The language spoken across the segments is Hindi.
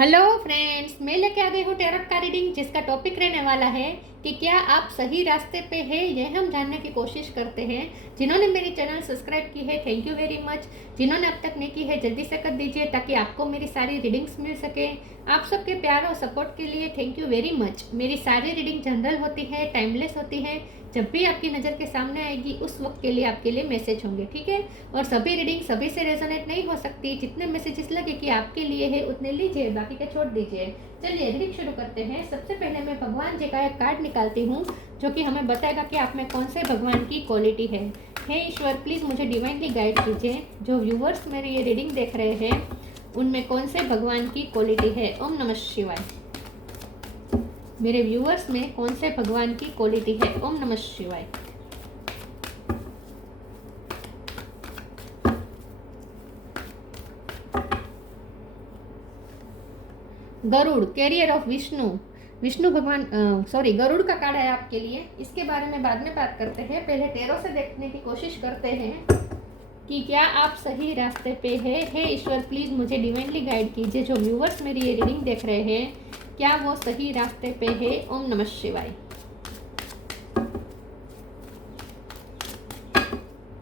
हेलो फ्रेंड्स, मैं लेके आ गई हूँ टैरोट का रीडिंग, जिसका टॉपिक रहने वाला है कि क्या आप सही रास्ते पे हैं, यह हम जानने की कोशिश करते हैं। जिन्होंने मेरी चैनल सब्सक्राइब की है, थैंक यू वेरी मच। जिन्होंने अब तक नहीं की है, जल्दी से कर दीजिए ताकि आपको मेरी सारी रीडिंग्स मिल सके। आप सबके प्यार और सपोर्ट के लिए थैंक यू वेरी मच। मेरी सारी रीडिंग जनरल होती है, टाइमलेस होती है। जब भी आपकी नज़र के सामने आएगी उस वक्त के लिए आपके लिए मैसेज होंगे, ठीक है। और सभी रीडिंग सभी से रेजोनेट नहीं हो सकती। जितने मैसेजेस लगे कि आपके लिए है उतने लीजिए, बाकी के छोड़ दीजिए। चलिए रीडिंग शुरू करते हैं। सबसे पहले मैं भगवान जी का एक कार्ड निकालती हूँ जो कि हमें बताएगा कि आप में कौन से भगवान की क्वालिटी है। हे ईश्वर, प्लीज़ मुझे डिवाइनली गाइड कीजिए। जो व्यूवर्स मेरी ये रीडिंग देख रहे हैं उनमें कौन से भगवान की क्वालिटी है। ओम नमः शिवाय। मेरे व्यूवर्स में कौन से भगवान की क्वालिटी है। ओम नमः शिवाय। Garuda, carrier of Vishnu. विष्णु भगवान गरुड़ का कार्ड है आपके लिए। इसके बारे में बाद में बात करते हैं। पहले टैरो से देखने की कोशिश करते हैं कि क्या आप सही रास्ते पे हैं। हे ईश्वर, प्लीज़ मुझे डिवाइनली गाइड कीजिए। जो व्यूवर्स मेरी ये रीडिंग देख रहे हैं, क्या वो सही रास्ते पे है। ओम नमः शिवाय।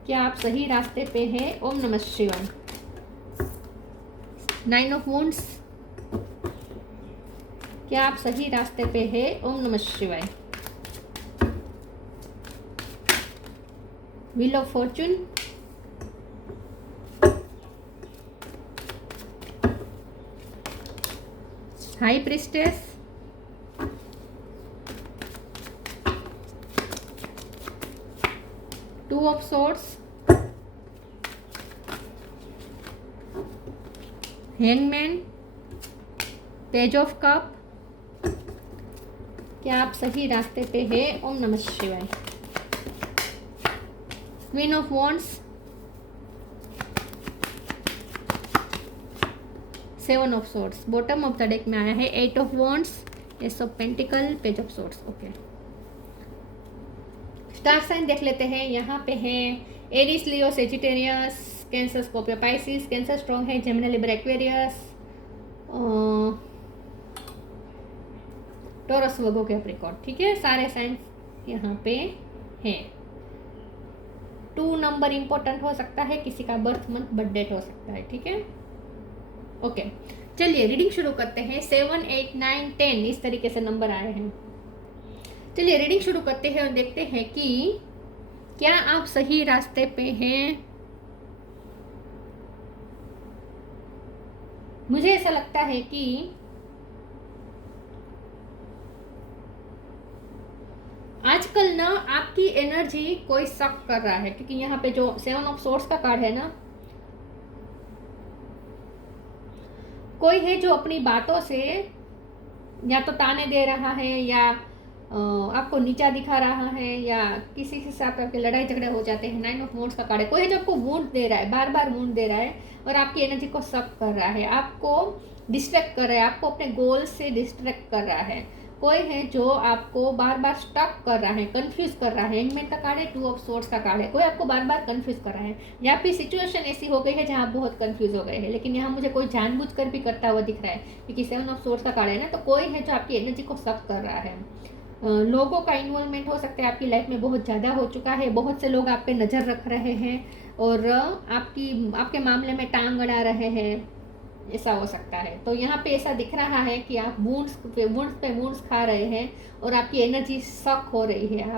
क्या आप सही रास्ते पे हैं। ओम नमः शिवाय। 9 ऑफ वुंड्स। क्या आप सही रास्ते पे हैं। ओम नमः शिवाय। Wheel of fortune. High priestess. Two of swords. Hangman. Page of cup. क्या आप सही रास्ते पे हैं। ओम नमः शिवाय। Queen of wands. 7 of swords. Bottom of the deck में आया है 8 of wands, ace of pentacle, page of swords. Okay, star sign देख लेते हैं। यहाँ पे है Aries, Leo, Sagittarius, Cancer, Scorpio, Pisces. Cancer strong है। जेमिनी, लिब्रा, एक्वेरियस, टॉरस, वर्गो, कैप्रिकॉर्न। ठीक है, सारे साइंस यहाँ पे हैं। 2 नंबर इंपॉर्टेंट हो सकता है, किसी का बर्थ मंथ, बर्थ डेट हो सकता है। ठीक है, ओके। चलिए रीडिंग शुरू करते हैं। 7, 8, 9, 10 इस तरीके से नंबर आए हैं। चलिए रीडिंग शुरू करते हैं और देखते हैं कि क्या आप सही रास्ते पे हैं। मुझे ऐसा लगता है कि आजकल ना आपकी एनर्जी कोई सक कर रहा है, क्योंकि यहाँ पे जो 7 ऑफ सोर्स का कार्ड है ना, कोई है जो अपनी बातों से या तो ताने दे रहा है या आपको नीचा दिखा रहा है, या किसी के साथ आपके लड़ाई झगड़े हो जाते हैं। 9 ऑफ वॉन्ड्स का कार्ड है। कोई है जो आपको वुंड दे रहा है, बार बार वुंड दे रहा है और आपकी एनर्जी को सक कर रहा है, आपको डिस्ट्रैक्ट कर रहा है, आपको अपने गोल से डिस्ट्रैक्ट कर रहा है। कोई है जो आपको बार बार स्टक कर रहा है, कंफ्यूज कर रहा है। हैंगमैन का कार्ड है, 2 ऑफ सोर्ड्स का कार्ड है। कोई आपको बार बार कंफ्यूज कर रहा है, या फिर सिचुएशन ऐसी हो गई है जहाँ आप बहुत कंफ्यूज हो गए हैं, लेकिन यहाँ मुझे कोई जानबूझकर भी करता हुआ दिख रहा है, क्योंकि 7 ऑफ सोर्ड्स का कार्ड है ना। तो कोई है जो आपकी एनर्जी को सक कर रहा है। लोगों का इन्वॉल्वमेंट हो सकता है आपकी लाइफ में, बहुत ज़्यादा हो चुका है। बहुत से लोग आप पे नज़र रख रहे हैं और आपके मामले में टांग अड़ा रहे हैं, ऐसा हो सकता है। तो यहाँ पे ऐसा दिख रहा है कि आप वुंड्स पे वुंड्स खा रहे हैं और आपकी एनर्जी सक हो रही है।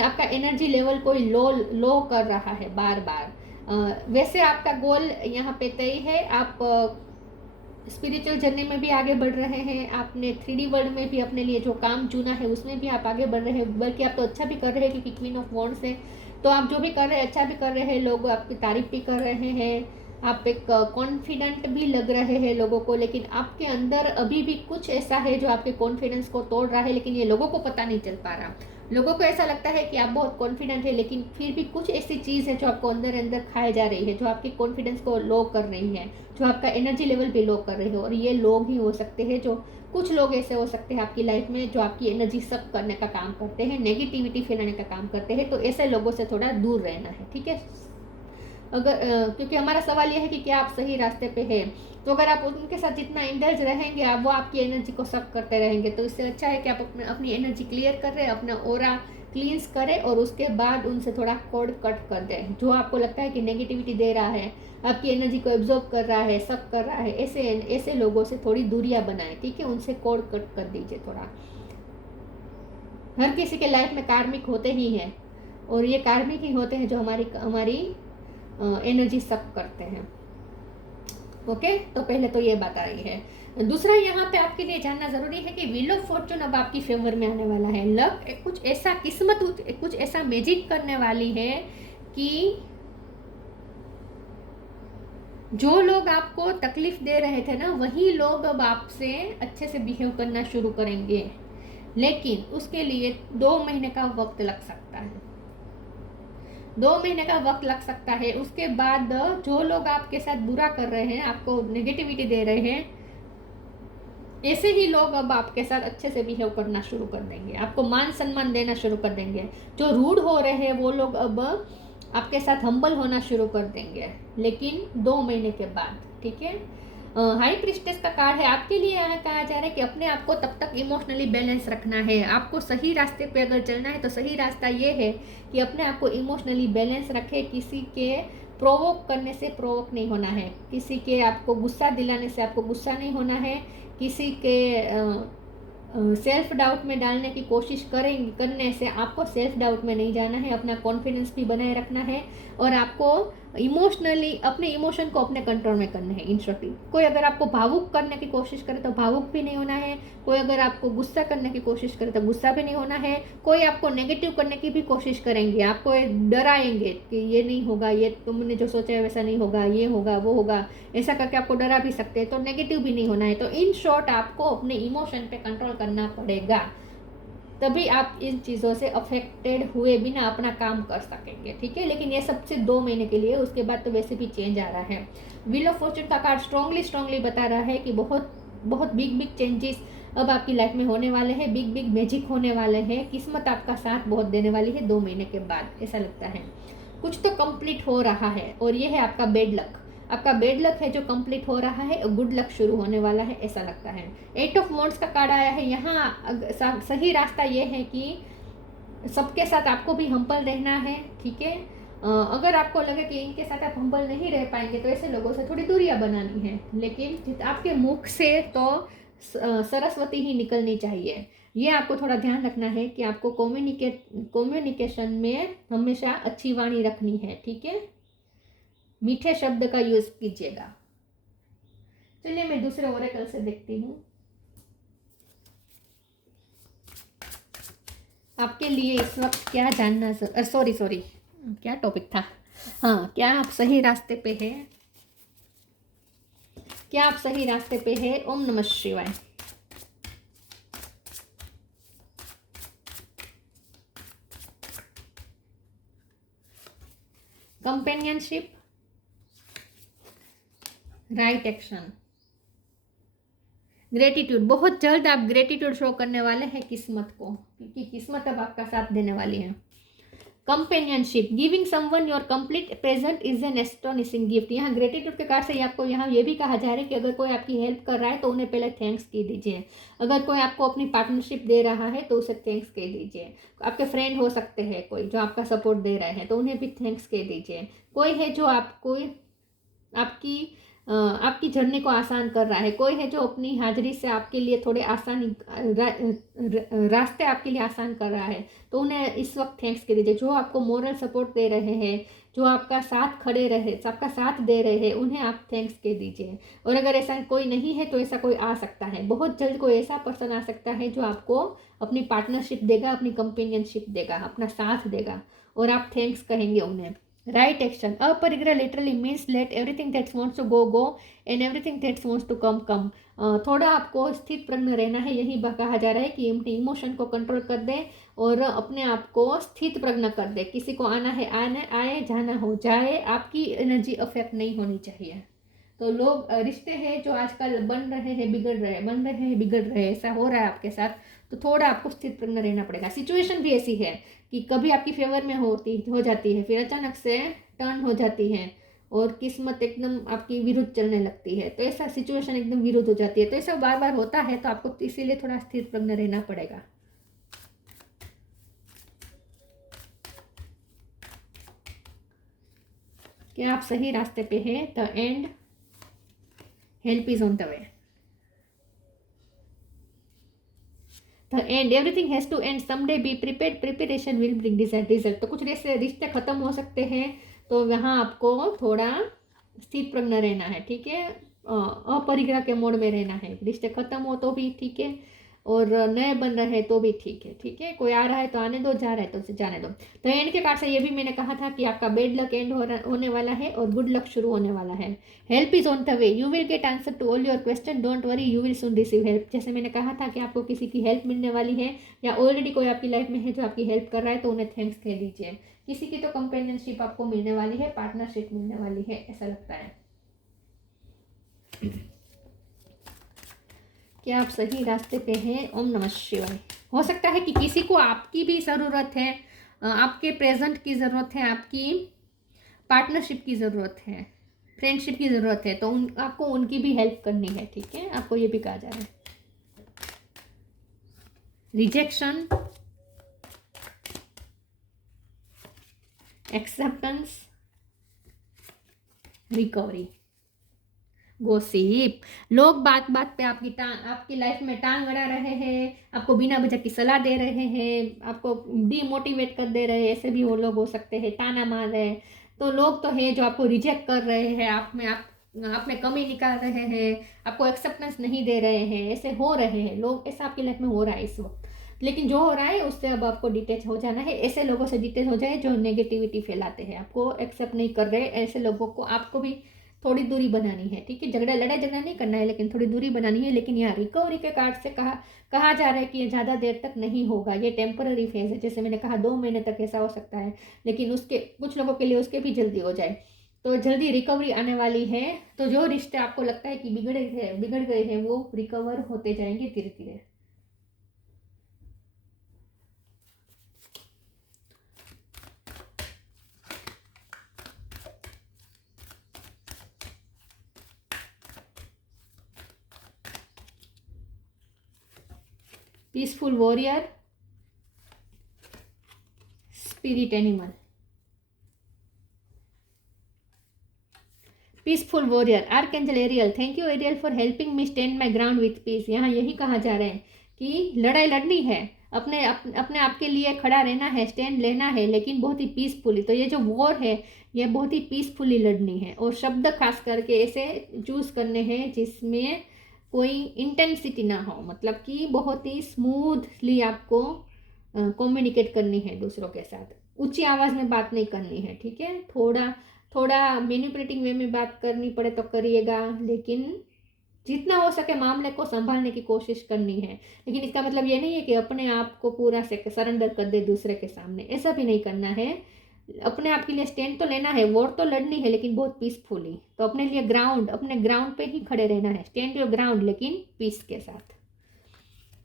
आपका एनर्जी लेवल कोई लो कर रहा है बार बार। वैसे आपका गोल यहाँ पे तय है। आप स्पिरिचुअल जर्नी में भी आगे बढ़ रहे हैं। आपने 3D वर्ल्ड में भी अपने लिए जो काम चुना है उसमें भी आप आगे बढ़ रहे हैं, बल्कि आप तो अच्छा भी कर रहे हैं, क्योंकि क्वीन ऑफ वॉन्ड्स है। तो आप जो भी कर रहे हैं अच्छा भी कर रहे हैं, लोग आपकी तारीफ भी कर रहे हैं, आप एक कॉन्फिडेंट भी लग रहे हैं लोगों को। लेकिन आपके अंदर अभी भी कुछ ऐसा है जो आपके कॉन्फिडेंस को तोड़ रहा है, लेकिन ये लोगों को पता नहीं चल पा रहा। लोगों को ऐसा लगता है कि आप बहुत कॉन्फिडेंट है, लेकिन फिर भी कुछ ऐसी चीज़ है जो आपको अंदर अंदर खाए जा रही है, जो आपके कॉन्फिडेंस को लो कर रही है, जो आपका एनर्जी लेवल भी लो कर रही है। और ये लोग ही हो सकते हैं, जो कुछ लोग ऐसे हो सकते हैं आपकी लाइफ में जो आपकी एनर्जी सक करने का काम करते हैं, नेगेटिविटी फैलाने का काम करते हैं। तो ऐसे लोगों से थोड़ा दूर रहना है, ठीक है। क्योंकि हमारा सवाल यह है कि क्या आप सही रास्ते पे हैं। तो अगर आप उनके साथ जितना इंडल्ज रहेंगे, आप वो आपकी एनर्जी को सक करते रहेंगे। तो इससे अच्छा है कि आप अपनी एनर्जी क्लियर कर रहे हैं, अपना ऑरा क्लींस करें और उसके बाद उनसे थोड़ा कॉर्ड कट कर दें। जो आपको लगता है कि नेगेटिविटी दे रहा है, आपकी एनर्जी को एब्जॉर्ब कर रहा है, सक कर रहा है, ऐसे लोगों से थोड़ी दूरियां बनाएं, ठीक है। उनसे कॉर्ड कट कर दीजिए थोड़ा। हर किसी के लाइफ में कार्मिक होते ही हैं, और ये कार्मिक ही होते हैं जो हमारी एनर्जी सक करते हैं। ओके, तो पहले तो ये बात आ रही है। दूसरा यहाँ पे आपके लिए जानना जरूरी है कि व्हील ऑफ फॉर्चून अब आपकी फेवर में आने वाला है। लक कुछ ऐसा, किस्मत कुछ ऐसा मैजिक करने वाली है कि जो लोग आपको तकलीफ दे रहे थे ना, वही लोग अब आपसे अच्छे से बिहेव करना शुरू करेंगे। लेकिन उसके लिए 2 महीने का वक्त लग सकता है। 2 महीने का वक्त लग सकता है। उसके बाद जो लोग आपके साथ बुरा कर रहे हैं, आपको नेगेटिविटी दे रहे हैं, ऐसे ही लोग अब आपके साथ अच्छे से बिहेव करना शुरू कर देंगे, आपको मान सम्मान देना शुरू कर देंगे। जो रूड हो रहे हैं वो लोग अब आपके साथ हम्बल होना शुरू कर देंगे, लेकिन 2 महीने के बाद, ठीक है। हाई प्रिस्टेस का कार्ड है। आपके लिए यहाँ कहा जा रहा है कि अपने आप को तब तक इमोशनली बैलेंस रखना है। आपको सही रास्ते पे अगर चलना है तो सही रास्ता ये है कि अपने आप को इमोशनली बैलेंस रखे। किसी के प्रोवोक करने से प्रोवोक नहीं होना है, किसी के आपको गुस्सा दिलाने से आपको गुस्सा नहीं होना है, किसी के सेल्फ डाउट में डालने की कोशिश करने से आपको सेल्फ डाउट में नहीं जाना है। अपना कॉन्फिडेंस भी बनाए रखना है, और आपको इमोशनली अपने इमोशन को अपने कंट्रोल में करना है। इन शॉर्ट, कोई अगर आपको भावुक करने की कोशिश करे तो भावुक भी नहीं होना है, कोई अगर आपको गुस्सा करने की कोशिश करे तो गुस्सा भी नहीं होना है, कोई आपको नेगेटिव करने की भी कोशिश करेंगे, आपको डराएंगे कि ये नहीं होगा, ये तुमने जो सोचा है वैसा नहीं होगा, ये होगा वो होगा, ऐसा करके आपको डरा भी सकते हैं, तो नेगेटिव भी नहीं होना है। तो इन शॉर्ट आपको अपने इमोशन पे कंट्रोल करना पड़ेगा, तभी आप इन चीज़ों से अफेक्टेड हुए बिना अपना काम कर सकेंगे, ठीक है। लेकिन ये सबसे 2 महीने के लिए, उसके बाद तो वैसे भी चेंज आ रहा है। व्हील ऑफ फॉर्चून का कार्ड स्ट्रांगली बता रहा है कि बहुत बिग चेंजेस अब आपकी लाइफ में होने वाले हैं, बिग मैजिक होने वाले हैं। किस्मत आपका साथ बहुत देने वाली है 2 महीने के बाद, ऐसा लगता है। कुछ तो कंप्लीट हो रहा है, और ये है आपका बेड लक। आपका बेड लक है जो कंप्लीट हो रहा है, और गुड लक शुरू होने वाला है, ऐसा लगता है। 8 ऑफ वॉन्ड्स का कार्ड आया है। यहाँ सही रास्ता ये है कि सबके साथ आपको भी हम्बल रहना है, ठीक है। अगर आपको लगे कि इनके साथ आप हम्बल नहीं रह पाएंगे तो ऐसे लोगों से थोड़ी दूरियां बनानी है, लेकिन आपके मुख से तो सरस्वती ही निकलनी चाहिए। ये आपको थोड़ा ध्यान रखना है कि आपको कम्युनिकेशन में हमेशा अच्छी वाणी रखनी है, ठीक है। मीठे शब्द का यूज कीजिएगा। चलिए मैं दूसरे ओरेकल से देखती हूँ। आपके लिए इस वक्त क्या जानना, सॉरी क्या टॉपिक था, हाँ, क्या आप सही रास्ते पे हैं, क्या आप सही रास्ते पे हैं। ओम नमः शिवाय। Companionship, right action, gratitude. बहुत जल्द आप ग्रेटिट्यूड शो करने वाले हैं किस्मत को, क्योंकि किस्मत अब आपका साथ देने वाली है। Companionship, giving someone your complete present is an astonishing gift. यहाँ ग्रेटिट्यूड के कार्ड से आपको यहाँ ये भी कहा जा रहा है कि अगर कोई आपकी हेल्प कर रहा है तो उन्हें पहले थैंक्स कह दीजिए। अगर कोई आपको अपनी पार्टनरशिप दे रहा है तो उसे थैंक्स कह दीजिए। आपके फ्रेंड हो सकते हैं कोई जो आपका सपोर्ट दे रहे हैं, तो उन्हें भी थैंक्स कह दीजिए। कोई है जो आपको आपकी जर्नी को आसान कर रहा है, कोई है जो अपनी हाजिरी से आपके लिए थोड़े रास्ते आपके लिए आसान कर रहा है, तो उन्हें इस वक्त थैंक्स कह दीजिए। जो आपको मोरल सपोर्ट दे रहे हैं, जो आपका साथ खड़े रहे, आपका साथ दे रहे हैं, उन्हें आप थैंक्स कह दीजिए। और अगर ऐसा कोई नहीं है तो ऐसा कोई आ सकता है, बहुत जल्द कोई ऐसा पर्सन आ सकता है जो आपको अपनी पार्टनरशिप देगा, अपनी कंपेनियनशिप देगा, अपना साथ देगा, और आप थैंक्स कहेंगे उन्हें। राइट एक्शन, अपरिग्रह literally means let everything that's wants to go and everything that's wants to come. थोड़ा आपको स्थित प्रज्ञ रहना है। यही कहा जा रहा है कि अपने इमोशन को कंट्रोल कर दे और अपने आप को स्थित प्रज्ञ कर दे। किसी को आना है आए, जाना हो जाए, आपकी एनर्जी अफेक्ट नहीं होनी चाहिए। तो लोग रिश्ते हैं जो आजकल बन रहे हैं बिगड़ रहे, ऐसा हो रहा है आपके साथ, तो थोड़ा आपको स्थित प्रज्ञ रहना पड़ेगा। सिचुएशन भी ऐसी है कि कभी आपकी फेवर में हो जाती है, फिर अचानक से टर्न हो जाती है, और किस्मत एकदम आपकी विरुद्ध चलने लगती है। तो ऐसा सिचुएशन एकदम विरुद्ध हो जाती है। तो ऐसा बार बार होता है, तो आपको इसीलिए थोड़ा स्थिर प्रज्ञ रहना पड़ेगा। कि आप सही रास्ते पे हैं। The end, help is on the way. The end, everything has to end someday, be prepared, preparation will bring desired result. तो कुछ ऐसे रिश्ते खत्म हो सकते हैं, तो यहाँ आपको थोड़ा स्थिर प्रज्ञ रहना है, ठीक है। अपरिग्रह के मोड में रहना है। रिश्ते खत्म हो तो भी ठीक है, और नए बन रहे हैं तो भी ठीक है, ठीक है। कोई आ रहा है तो आने दो, जा रहा है तो उसे जाने दो। तो एंड के कार्ड से ये भी मैंने कहा था कि आपका बैड लक एंड होने वाला है और गुड लक शुरू होने वाला है। Help is on the way, you will get answer to all your question, don't worry, you will soon receive help. जैसे मैंने कहा था कि आपको किसी की हेल्प मिलने वाली है, या ऑलरेडी कोई आपकी लाइफ में है जो आपकी हेल्प कर रहा है, तो उन्हें थैंक्स कह दीजिए। किसी की तो कंपेनियनशिप आपको मिलने वाली है, पार्टनरशिप मिलने वाली है, ऐसा लगता है कि आप सही रास्ते पे हैं। ओम नमः शिवाय। हो सकता है कि किसी को आपकी भी ज़रूरत है, आपके प्रेजेंट की ज़रूरत है, आपकी पार्टनरशिप की ज़रूरत है, फ्रेंडशिप की ज़रूरत है, तो आपको उनकी भी हेल्प करनी है, ठीक है। आपको ये भी कहा जा रहा है। Rejection, acceptance, recovery, gossip. लोग बात बात पे आपकी लाइफ में टांग अड़ा रहे हैं, आपको बिना वजह की सलाह दे रहे हैं, आपको डीमोटिवेट कर दे रहे हैं, ऐसे भी वो लोग हो सकते हैं। ताना मार रहे हैं, तो लोग तो है जो आपको रिजेक्ट कर रहे हैं, आप में कमी निकाल रहे हैं, आपको एक्सेप्टेंस नहीं दे रहे हैं, ऐसे हो रहे हैं लोग। ऐसा आपकी लाइफ में हो रहा है इस वक्त। लेकिन जो हो रहा है उससे अब आपको डिटेच हो जाना है। ऐसे लोगों से डिटेच हो जाए जो नेगेटिविटी फैलाते हैं, आपको एक्सेप्ट नहीं कर रहे, ऐसे लोगों को आपको भी थोड़ी दूरी बनानी है, ठीक है। लड़ाई झगड़ा नहीं करना है, लेकिन थोड़ी दूरी बनानी है। लेकिन यहाँ रिकवरी के कार्ड से कहा जा रहा है कि ये ज़्यादा देर तक नहीं होगा, ये टेम्पररी फेज है। जैसे मैंने कहा 2 महीने तक ऐसा हो सकता है, लेकिन उसके कुछ लोगों के लिए उसके भी जल्दी हो जाए, तो जल्दी रिकवरी आने वाली है। तो जो रिश्ते आपको लगता है कि बिगड़ गए हैं, वो रिकवर होते जाएंगे धीरे धीरे। Peaceful warrior, spirit animal. Peaceful warrior, archangel Ariel, thank you Ariel for helping me stand my ground with peace. यहाँ यही कहा जा रहा है कि लड़ाई लड़नी है, अपने आप के लिए खड़ा रहना है, स्टैंड लेना है, लेकिन बहुत ही पीसफुली। तो ये जो वॉर है ये बहुत ही पीसफुली लड़नी है, और शब्द खास करके ऐसे चूज करने हैं जिसमें कोई इंटेंसिटी ना हो, मतलब कि बहुत ही स्मूथली आपको कम्युनिकेट करनी है दूसरों के साथ। ऊंची आवाज़ में बात नहीं करनी है, ठीक है। थोड़ा मैनिपुलेटिंग वे में बात करनी पड़े तो करिएगा, लेकिन जितना हो सके मामले को संभालने की कोशिश करनी है। लेकिन इसका मतलब ये नहीं है कि अपने आप को पूरा से सरेंडर कर दे दूसरे के सामने, ऐसा भी नहीं करना है। अपने आप के लिए स्टैंड तो लेना है, वॉर तो लड़नी है, लेकिन बहुत पीसफुली। तो अपने ग्राउंड पे ही खड़े रहना है, स्टैंड योर ग्राउंड, लेकिन पीस के साथ।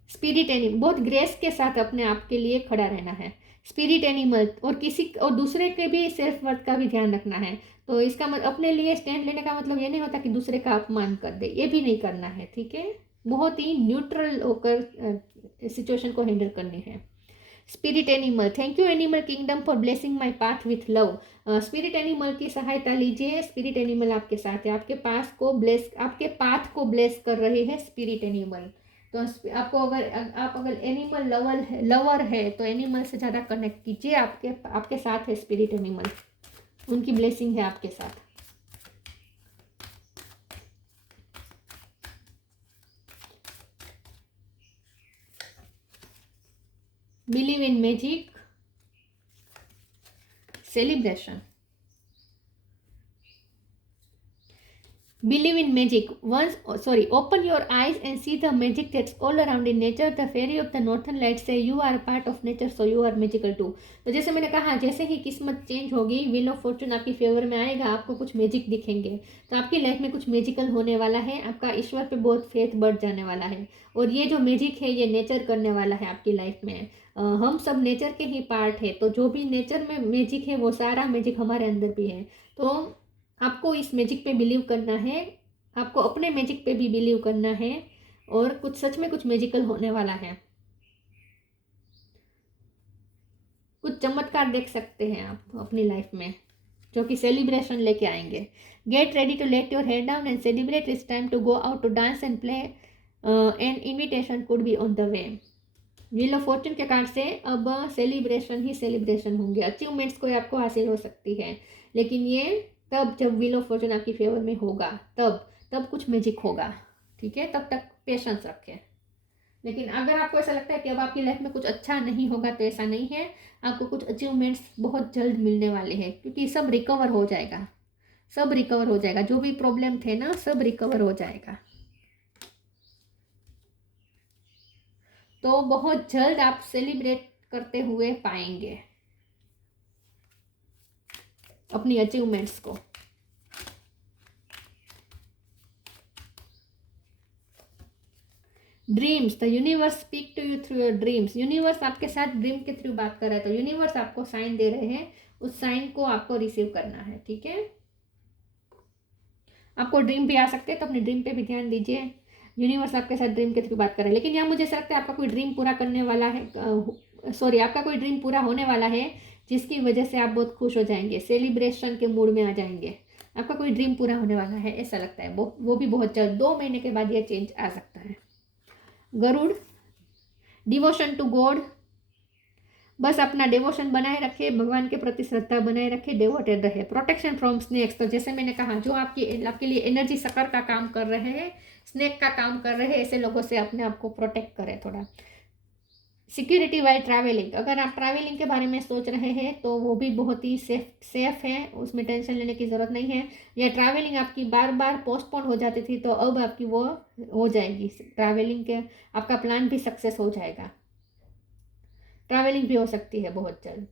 स्पिरिट एनिमल, बहुत ग्रेस के साथ अपने आप के लिए खड़ा रहना है। स्पिरिट एनिमल, और दूसरे के भी सेल्फ वर्थ का भी ध्यान रखना है। तो इसका मतलब अपने लिए स्टैंड लेने का मतलब ये नहीं होता कि दूसरे का अपमान कर दे, ये भी नहीं करना है, ठीक है। बहुत ही न्यूट्रल होकर सिचुएशन को हैंडल करनी है। Spirit animal, thank you animal kingdom for blessing my path with love. Spirit animal की सहायता लीजिए। स्पिरिट एनिमल आपके साथ है, आपके आपके पाथ को ब्लेस कर रहे हैं स्पिरिट एनिमल। तो आपको अगर एनिमल लवर है तो एनिमल से ज़्यादा कनेक्ट कीजिए। आपके साथ है स्पिरिट एनिमल, उनकी ब्लेसिंग है आपके साथ। Believe in magic, celebration. Believe in magic. Open your eyes and see the magic that's all around in nature. The fairy of the northern lights say you are a part of nature, so you are magical too. तो जैसे मैंने कहा, जैसे ही किस्मत चेंज होगी, व्हील ऑफ फॉर्चून आपकी फेवर में आएगा, आपको कुछ मैजिक दिखेंगे। तो आपकी लाइफ में कुछ मैजिकल होने वाला है, आपका ईश्वर पे बहुत फेथ बढ़ जाने वाला है। और ये जो मैजिक है ये नेचर करने वाला है आपकी लाइफ में। हम सब नेचर के ही पार्ट है, तो जो भी नेचर में मैजिक है वो सारा मैजिक हमारे अंदर भी है। तो आपको इस मैजिक पे बिलीव करना है, आपको अपने मैजिक पे भी बिलीव करना है, और कुछ सच में कुछ मैजिकल होने वाला है। कुछ चमत्कार देख सकते हैं आप अपनी लाइफ में, जो कि सेलिब्रेशन लेके आएंगे। Get ready to let your head down and celebrate, it's time to go out to dance and play, an invitation could be on the way. Wheel of fortune के कार्ड से अब सेलिब्रेशन ही सेलिब्रेशन होंगे। अचीवमेंट्स कोई आपको हासिल हो सकती है, लेकिन ये तब जब व्हील ऑफ फॉर्चून आपकी फेवर में होगा, तब कुछ मैजिक होगा, ठीक है। तब तक पेशेंस रखें। लेकिन अगर आपको ऐसा लगता है कि अब आपकी लाइफ में कुछ अच्छा नहीं होगा, तो ऐसा नहीं है। आपको कुछ अचीवमेंट्स बहुत जल्द मिलने वाले हैं, क्योंकि सब रिकवर हो जाएगा, सब रिकवर हो जाएगा। जो भी प्रॉब्लम थे ना, सब रिकवर हो जाएगा। तो बहुत जल्द आप सेलिब्रेट करते हुए पाएंगे अपनी अचीवमेंट्स को। Dreams, the universe speak to you through your dreams. Universe आपके साथ ड्रीम के थ्रू बात कर रहा है, तो यूनिवर्स आपको साइन दे रहे हैं, उस साइन को आपको रिसीव करना है, ठीक है। आपको ड्रीम भी आ सकते हैं, तो अपने ड्रीम पे भी ध्यान दीजिए। यूनिवर्स आपके साथ ड्रीम के थ्रू बात कर रहा है, लेकिन यहाँ मुझे ऐसा लगता है आपका कोई ड्रीम पूरा करने वाला है, सॉरी, आपका कोई ड्रीम पूरा होने वाला है, जिसकी वजह से आप बहुत खुश हो जाएंगे, सेलिब्रेशन के मूड में आ जाएंगे। आपका कोई ड्रीम पूरा होने वाला है, ऐसा लगता है। वो भी बहुत जल्द, 2 महीने के बाद ये चेंज आ सकता है। गरुड़, डिवोशन टू गॉड, बस अपना डिवोशन बनाए रखे, भगवान के प्रति श्रद्धा बनाए रखे, डिवोटेड रहे। प्रोटेक्शन फ्रॉम स्नेक्स, तो जैसे मैंने कहा, जो आपके लिए एनर्जी सकर का काम कर रहे हैं, स्नेक का काम कर रहे हैं, ऐसे लोगों से अपने आप को प्रोटेक्ट करें थोड़ा। सिक्योरिटी वाइल ट्रैवलिंग, अगर आप ट्रैवलिंग के बारे में सोच रहे हैं तो वो भी बहुत ही सेफ है, उसमें टेंशन लेने की ज़रूरत नहीं है। या ट्रैवलिंग आपकी बार बार पोस्टपोन हो जाती थी, तो अब आपकी वो हो जाएगी। ट्रैवलिंग के आपका प्लान भी सक्सेस हो जाएगा। ट्रैवलिंग भी हो सकती है बहुत जल्द,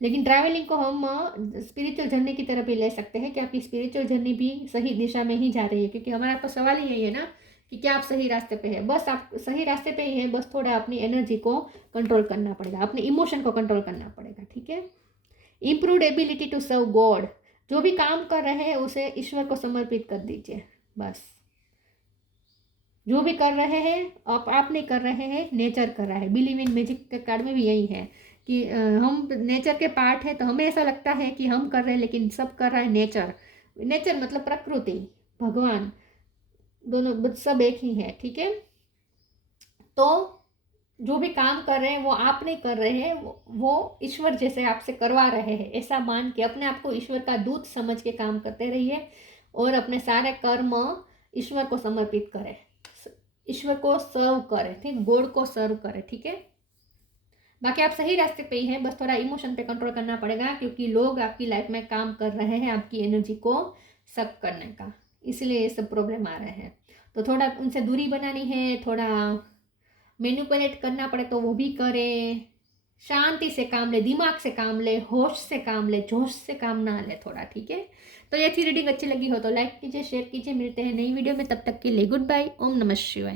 लेकिन ट्रैवलिंग को हम स्पिरिचुअल जर्नी की तरह भी ले सकते हैं कि आपकी स्पिरिचुअल जर्नी भी सही दिशा में ही जा रही है। क्योंकि हमारा तो सवाल ही यही है ना कि क्या आप सही रास्ते पे हैं। बस आप सही रास्ते पे ही हैं, बस थोड़ा अपनी एनर्जी को कंट्रोल करना पड़ेगा, अपने इमोशन को कंट्रोल करना पड़ेगा, ठीक है। Improved ability to serve God, जो भी काम कर रहे हैं उसे ईश्वर को समर्पित कर दीजिए। बस जो भी कर रहे हैं आप नहीं कर रहे हैं, नेचर कर रहा है। बिलीव इन मैजिक के कार्ड में भी यही है कि हम नेचर के पार्ट है, तो हमें ऐसा लगता है कि हम कर रहे हैं, लेकिन सब कर रहा है नेचर। नेचर मतलब प्रकृति, भगवान, दोनों सब एक ही है, ठीक है। तो जो भी काम कर रहे हैं वो आप नहीं कर रहे हैं, वो ईश्वर जैसे आपसे करवा रहे हैं। ऐसा मान के अपने आप को ईश्वर का दूत समझ के काम करते रहिए, और अपने सारे कर्म ईश्वर को समर्पित करें, ईश्वर को सर्व करें, ठीक, गॉड को सर्व करें, ठीक है। बाकी आप सही रास्ते पे ही हैं, बस थोड़ा इमोशन पे कंट्रोल करना पड़ेगा, क्योंकि लोग आपकी लाइफ में काम कर रहे हैं आपकी एनर्जी को सक करने का, इसलिए ये सब प्रॉब्लम आ रहे हैं। तो थोड़ा उनसे दूरी बनानी है, थोड़ा मैनिपुलेट करना पड़े तो वो भी करें। शांति से काम ले, दिमाग से काम ले, होश से काम ले, जोश से काम ना ले थोड़ा, ठीक है। तो ये थी रीडिंग अच्छी लगी हो तो लाइक कीजिए, शेयर कीजिए। मिलते हैं नई वीडियो में, तब तक के लिए गुड बाय। ओम नमः शिवाय।